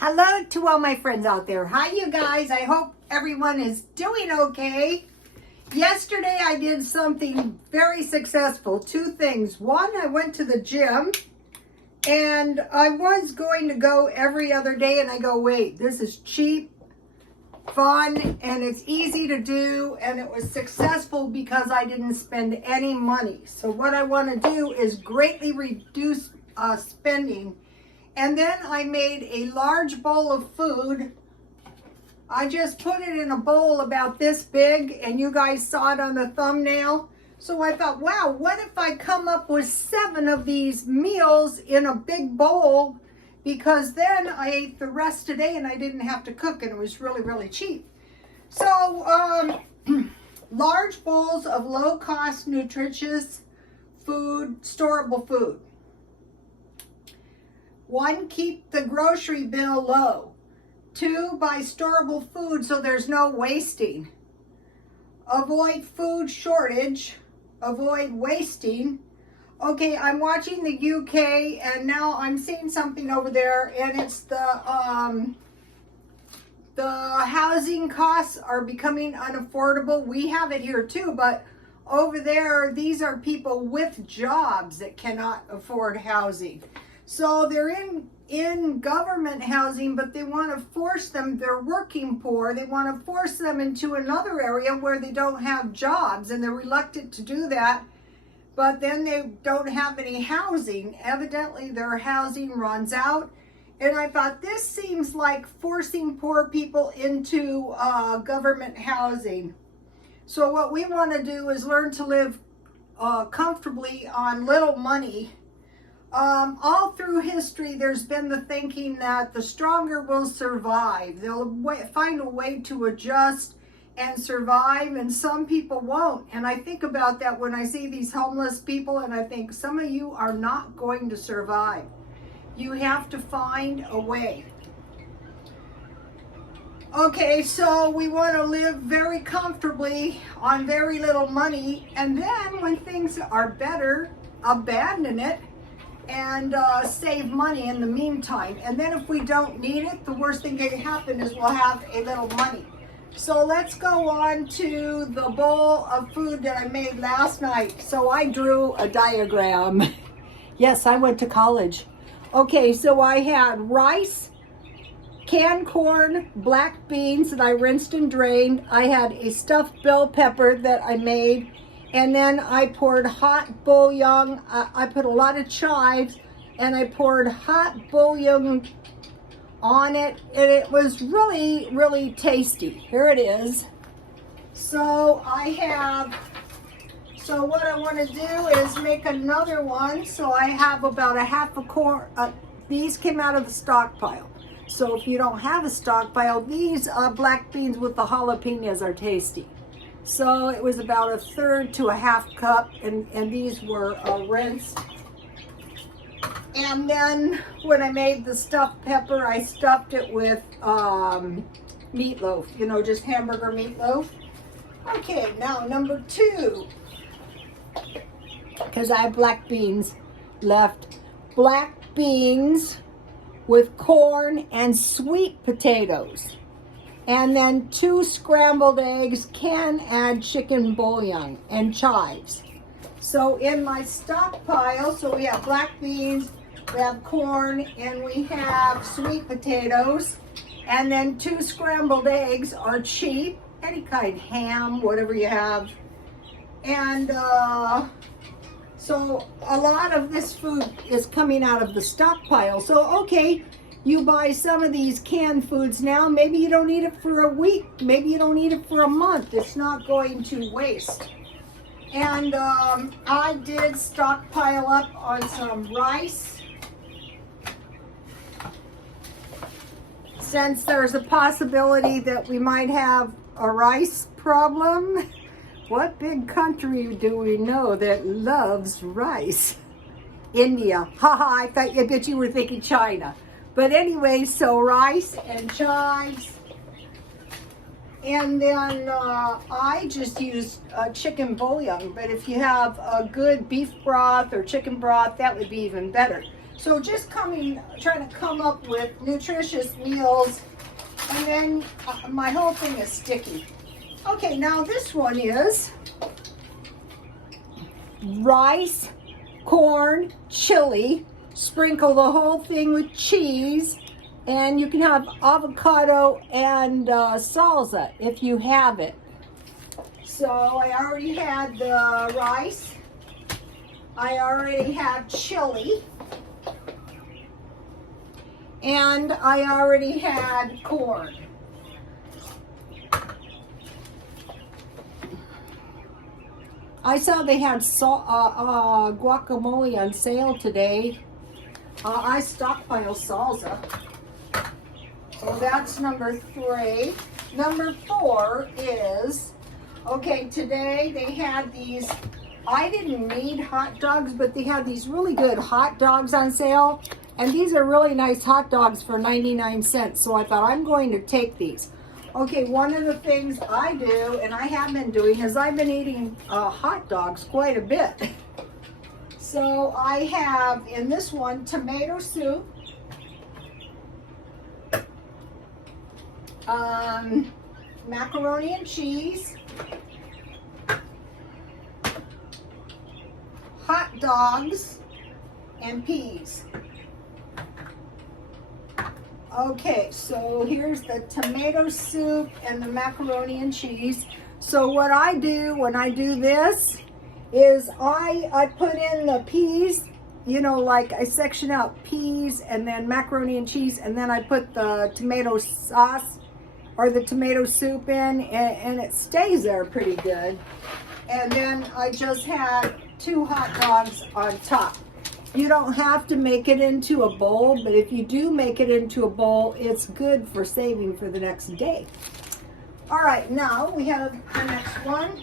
Hello to all my friends out there. Hi, you guys. I hope everyone is doing okay. Yesterday, I did something very successful. Two things. One, I went to the gym, and I was going to go every other day, and I go, wait, this is cheap, fun, and it's easy to do, and it was successful because I didn't spend any money. So what I want to do is greatly reduce spending. And then I made a large bowl of food. I just put it in a bowl about this big, and you guys saw it on the thumbnail. So I thought, wow, what if I come up with 7 of these meals in a big bowl? Because then I ate the rest today and I didn't have to cook, and it was really, really cheap. So large bowls of low-cost, nutritious food, storable food. 1, keep the grocery bill low. 2, buy storable food so there's no wasting. Avoid food shortage. Avoid wasting. Okay, I'm watching the UK, and now I'm seeing something over there, and it's the housing costs are becoming unaffordable. We have it here too, but over there, these are people with jobs that cannot afford housing. So they're in government housing, but they want to force them, they're working poor, they want to force them into another area where they don't have jobs, and they're reluctant to do that, but then they don't have any housing. Evidently their housing runs out, and I thought this seems like forcing poor people into government housing. So what we want to do is learn to live comfortably on little money. All through history, there's been the thinking that the stronger will survive. They'll find a way to adjust and survive, and some people won't. And I think about that when I see these homeless people, and I think some of you are not going to survive. You have to find a way. Okay, so we want to live very comfortably on very little money, and then when things are better, abandon it and save money in the meantime. And then if we don't need it, the worst thing that can happen is we'll have a little money. So let's go on to the bowl of food that I made last night. So I drew a diagram. Yes, I went to college. Okay, so I had rice, canned corn, black beans that I rinsed and drained. I had a stuffed bell pepper that I made. And then I poured hot bouillon. I put a lot of chives, and I poured hot bouillon on it, and it was really, really tasty. Here it is. So so what I want to do is make another one. So I have about a half a quart. These came out of the stockpile. So if you don't have a stockpile, these black beans with the jalapenos are tasty. So it was about 1/3 to a 1/2 cup, and these were rinsed. And then when I made the stuffed pepper, I stuffed it with meatloaf, just hamburger meatloaf. Okay, now number 2, because I have black beans left. Black beans with corn and sweet potatoes. And then 2 scrambled eggs, can add chicken bouillon and chives. So in my stockpile, so we have black beans, we have corn, and we have sweet potatoes. And then 2 scrambled eggs are cheap, any kind, ham, whatever you have. And so a lot of this food is coming out of the stockpile. So okay, you buy some of these canned foods now. Maybe you don't eat it for a week. Maybe you don't eat it for a month. It's not going to waste. And I did stockpile up on some rice. Since there's a possibility that we might have a rice problem. What big country do we know that loves rice? India. Haha, I bet you were thinking China. But anyway, so rice and chives, and then I just used chicken bouillon, but if you have a good beef broth or chicken broth, that would be even better. So just trying to come up with nutritious meals, and then my whole thing is sticky. Okay, now this one is rice, corn, chili, sprinkle the whole thing with cheese, and you can have avocado and salsa if you have it. So I already had the rice, I already have chili, and I already had corn. I saw they had guacamole on sale today. I stockpile salsa. So that's number 3. Number 4 is, okay, today they had these, I didn't need hot dogs, but they had these really good hot dogs on sale. And these are really nice hot dogs for 99 cents. So I thought, I'm going to take these. Okay, one of the things I do, and I have been doing, is I've been eating hot dogs quite a bit. So I have, in this one, tomato soup, macaroni and cheese, hot dogs, and peas. Okay, so here's the tomato soup and the macaroni and cheese. So what I do when I do this is I put in the peas, you know, like I section out peas and then macaroni and cheese, and then I put the tomato sauce or the tomato soup in, and it stays there pretty good. And then I just had 2 hot dogs on top. You don't have to make it into a bowl, but if you do make it into a bowl, it's good for saving for the next day. All right, now we have the next one.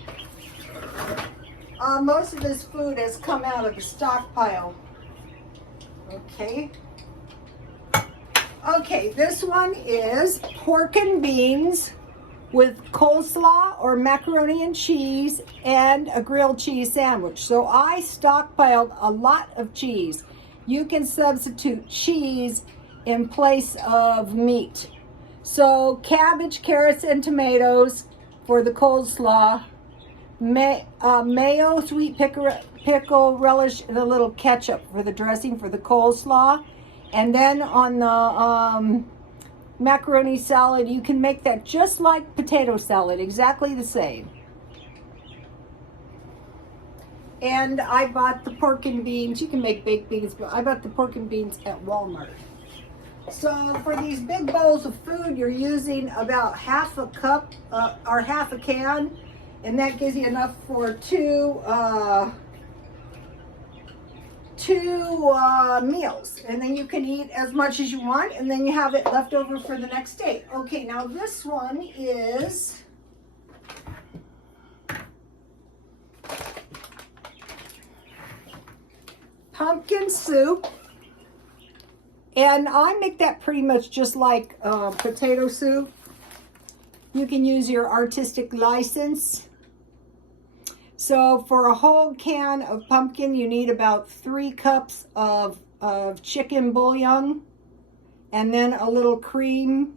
Most of this food has come out of the stockpile. Okay. Okay, this one is pork and beans with coleslaw or macaroni and cheese and a grilled cheese sandwich. So I stockpiled a lot of cheese. You can substitute cheese in place of meat. So cabbage, carrots, and tomatoes for the coleslaw. Mayo, sweet pickle, relish, and a little ketchup for the dressing for the coleslaw. And then on the macaroni salad, you can make that just like potato salad, exactly the same. And I bought the pork and beans. You can make baked beans, but I bought the pork and beans at Walmart. So for these big bowls of food, you're using about half a cup or half a can, and that gives you enough for two meals, and then you can eat as much as you want, and then you have it left over for the next day. Okay, now this one is pumpkin soup, and I make that pretty much just like potato soup. You can use your artistic license. So for a whole can of pumpkin, you need about 3 cups of chicken bouillon, and then a little cream.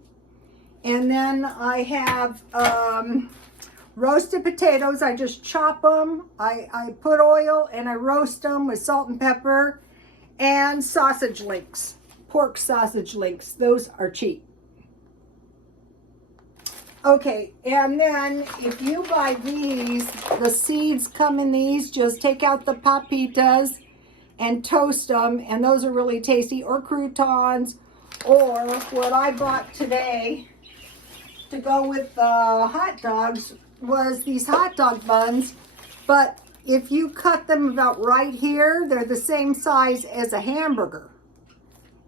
And then I have roasted potatoes. I just chop them. I put oil and I roast them with salt and pepper, and sausage links, pork sausage links. Those are cheap. Okay, and then if you buy these, the seeds come in these. Just take out the papitas and toast them, and those are really tasty. Or croutons, or what I bought today to go with the hot dogs was these hot dog buns. But if you cut them about right here, they're the same size as a hamburger.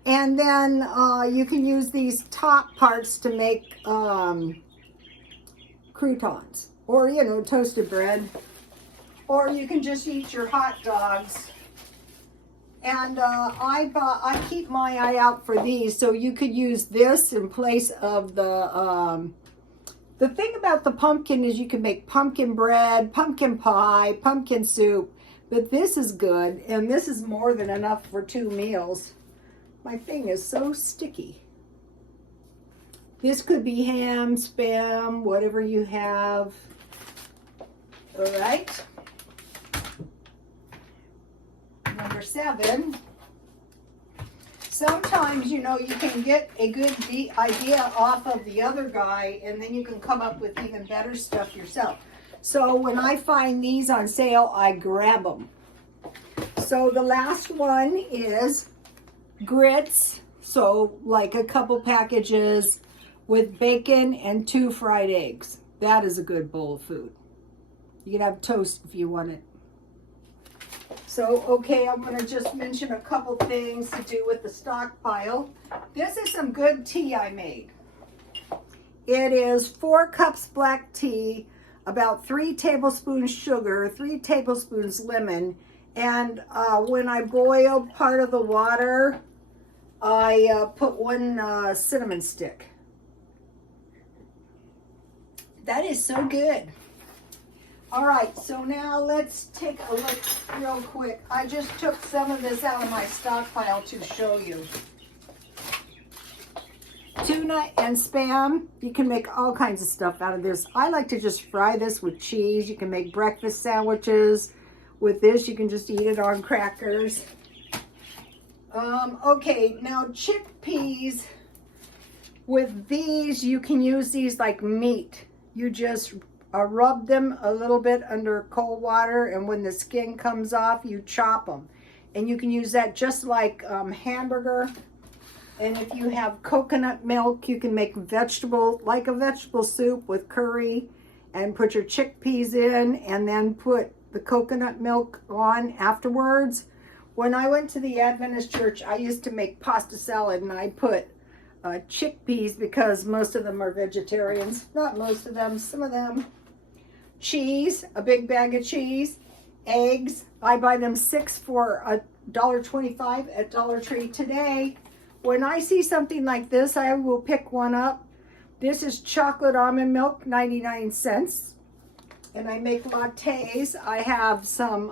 And then you can use these top parts to make croutons, or, you know, toasted bread, or you can just eat your hot dogs. And I keep my eye out for these, so you could use this in place of the thing about the pumpkin is you can make pumpkin bread, pumpkin pie, pumpkin soup, but this is good, and this is more than enough for 2 meals. My thing is so sticky. This could be ham, spam, whatever you have. All right. Number 7. Sometimes, you know, you can get a good idea off of the other guy, and then you can come up with even better stuff yourself. So when I find these on sale, I grab them. So the last one is grits. So like a couple packages with bacon and 2 fried eggs. That is a good bowl of food. You can have toast if you want it. So, okay, I'm going to just mention a couple things to do with the stockpile. This is some good tea I made. It is 4 cups black tea, about 3 tablespoons sugar, 3 tablespoons lemon, and when I boil part of the water, I put 1 cinnamon stick. That is so good. All right, so now let's take a look real quick. I just took some of this out of my stockpile to show you. Tuna and Spam, you can make all kinds of stuff out of this. I like to just fry this with cheese. You can make breakfast sandwiches with this. You can just eat it on crackers. Okay, now chickpeas, with these, you can use these like meat. You just rub them a little bit under cold water, and when the skin comes off, you chop them. And you can use that just like hamburger. And if you have coconut milk, you can make like a vegetable soup with curry and put your chickpeas in and then put the coconut milk on afterwards. When I went to the Adventist church, I used to make pasta salad, and I put chickpeas because most of them are vegetarians. Not most of them, some of them. Cheese, a big bag of cheese. Eggs, I buy them 6 for $1.25 at Dollar Tree today. When I see something like this, I will pick one up. This is chocolate almond milk, 99 cents. And I make lattes. I have some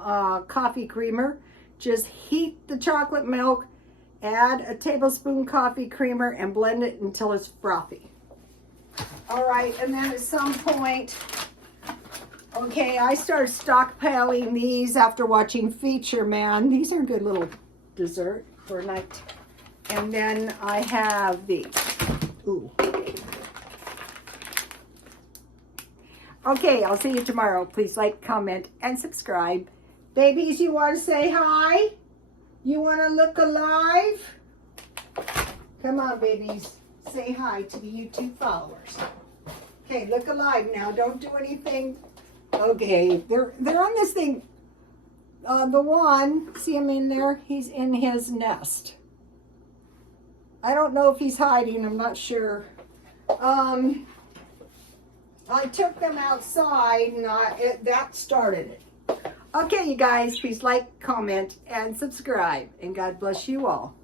coffee creamer. Just heat the chocolate milk, add a tablespoon coffee creamer, and blend it until it's frothy. All right, and then at some point, okay, I started stockpiling these after watching Feature Man. These are a good little dessert for a night. And then I have these. Ooh. Okay, I'll see you tomorrow. Please like, comment, and subscribe. Babies, you want to say hi? You want to look alive? Come on, babies. Say hi to the YouTube followers. Okay, look alive now. Don't do anything. Okay, they're on this thing. The one, see him in there? He's in his nest. I don't know if he's hiding. I'm not sure. I took them outside, and that started it. Okay, you guys, please like, comment, and subscribe. And God bless you all.